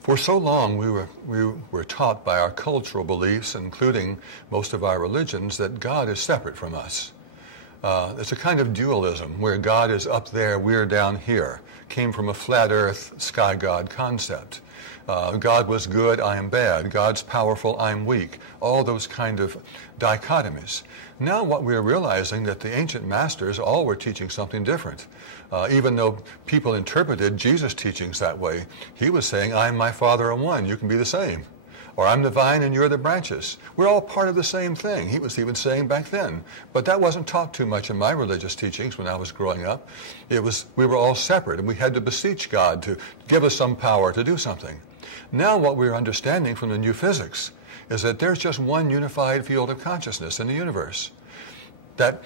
For so long we were taught by our cultural beliefs, including most of our religions, that God is separate from us. It's a kind of dualism where God is up there, we're down here. Came from a flat earth sky god concept. God was good, I am bad. God's powerful, I'm weak. All those kind of dichotomies. Now what we're realizing that the ancient masters all were teaching something different. Even though people interpreted Jesus' teachings that way, he was saying, I and my Father are one, you can be the same. Or I'm the vine and you're the branches. We're all part of the same thing, he was even saying back then. But that wasn't taught too much in my religious teachings when I was growing up. We were all separate, and we had to beseech God to give us some power to do something. Now what we're understanding from the new physics is that there's just one unified field of consciousness in the universe. That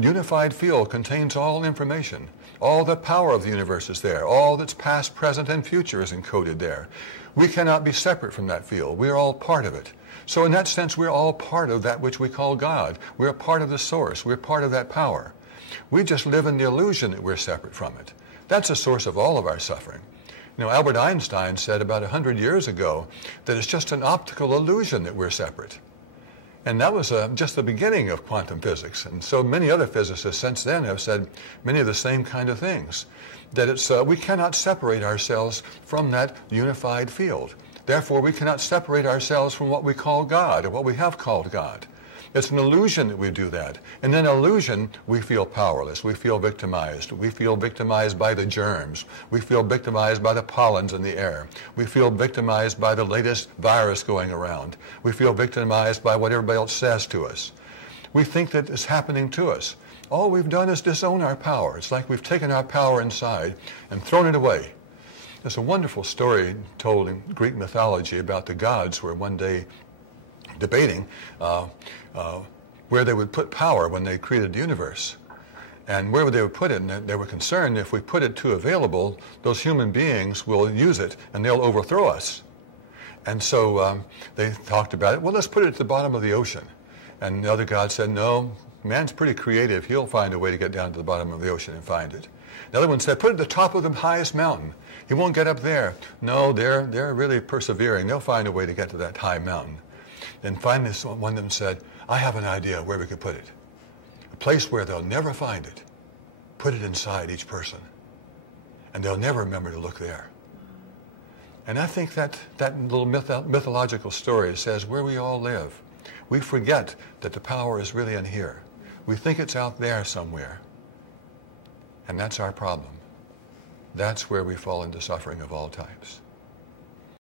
unified field contains all information. All the power of the universe is there. All that's past, present, and future is encoded there. We cannot be separate from that field. We are all part of it. So in that sense, we're all part of that which we call God. We're a part of the source. We're part of that power. We just live in the illusion that we're separate from it. That's the source of all of our suffering. You know, Albert Einstein said about 100 years ago that it's just an optical illusion that we're separate. And that was just the beginning of quantum physics. And so many other physicists since then have said many of the same kind of things. That it's, we cannot separate ourselves from that unified field. Therefore, we cannot separate ourselves from what we call God, or what we have called God. It's an illusion that we do that. And in illusion, we feel powerless. We feel victimized. We feel victimized by the germs. We feel victimized by the pollens in the air. We feel victimized by the latest virus going around. We feel victimized by what everybody else says to us. We think that it's happening to us. All we've done is disown our power. It's like we've taken our power inside and thrown it away. There's a wonderful story told in Greek mythology about the gods where one day debating where they would put power when they created the universe. And where they would put it, and they were concerned if we put it too available, those human beings will use it and they'll overthrow us. And so they talked about it. Well, let's put it at the bottom of the ocean. And the other god said, no, man's pretty creative. He'll find a way to get down to the bottom of the ocean and find it. The other one said, put it at the top of the highest mountain. He won't get up there. No, they're really persevering. They'll find a way to get to that high mountain. Then finally, one of them said, I have an idea where we could put it. A place where they'll never find it. Put it inside each person. And they'll never remember to look there. And I think that little mythological story says where we all live. We forget that the power is really in here. We think it's out there somewhere. And that's our problem. That's where we fall into suffering of all types.